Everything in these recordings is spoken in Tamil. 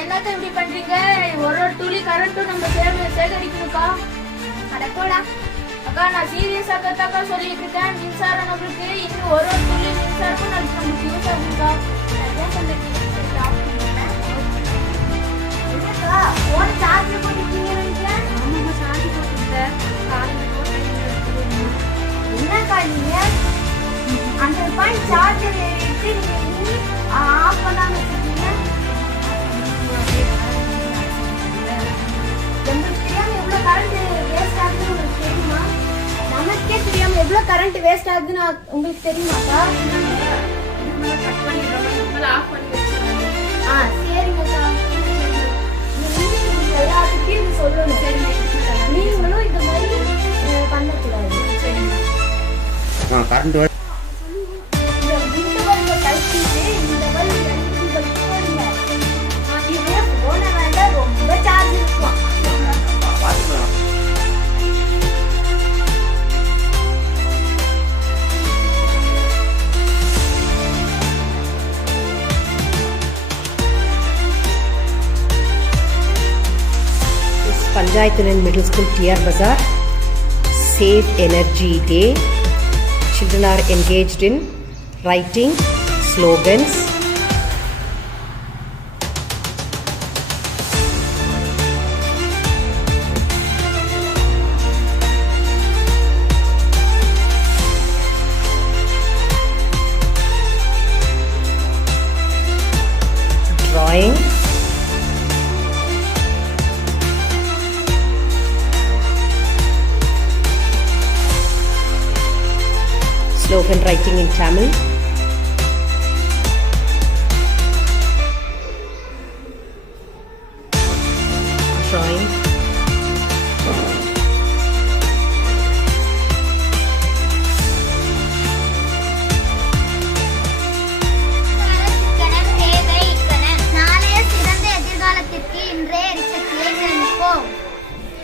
என்னத்த இப்படி பண்றீங்க? ஒரு துளி கரண்ட்டும் நம்ம சேகரிக்கணுக்கா. அட போடா அக்கா, நான் சீரியஸா கத்தாக்கா சொல்லிட்டு இருக்கேன். மின்சாரம் நம்மளுக்கு இன்னும் ஒரு துளி மின்சாரமும் நமக்கு யூஸ் ஆகுதுக்கா. போன் சார்ஜ் போட்டுருக்கீங்க நினைக்கிறேன். ஆமாம், சார்ஜ் போட்டுருக்கேன். என்னக்கா நீங்க அந்த பாயிண்ட் சார்ஜர் எடுத்து நீங்க ஆஃப் பண்ணாம வச்சிருக்கீங்க? உங்களுக்கு தெரியாம எவ்வளவு கரண்ட் வேஸ்ட் ஆகுதுன்னு உங்களுக்கு தெரியுமா? நமக்கே தெரியாம எவ்வளவு கரண்ட் வேஸ்ட் ஆகுதுன்னு உங்களுக்கு தெரியுமாக்கா? சரிங்கக்கா. எல்லாத்துக்கும் இது சொல்லணும். நீங்களும் இந்த மாதிரி பண்ணக்கூடாது. கரண்ட் ரொம்ப சார்ஜ் இருக்கும். Panchayat Union Middle School TR Bazaar Save Energy Day. Children are engaged in writing slogans, drawing, slogan writing in Tamil, drawing,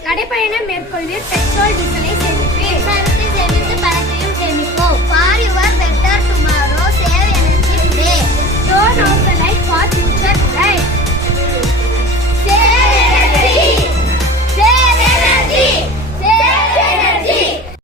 நடைபயணம் மேற்கொள்வீர், பெட்ரோல் டீசலை சேமிப்பீர்.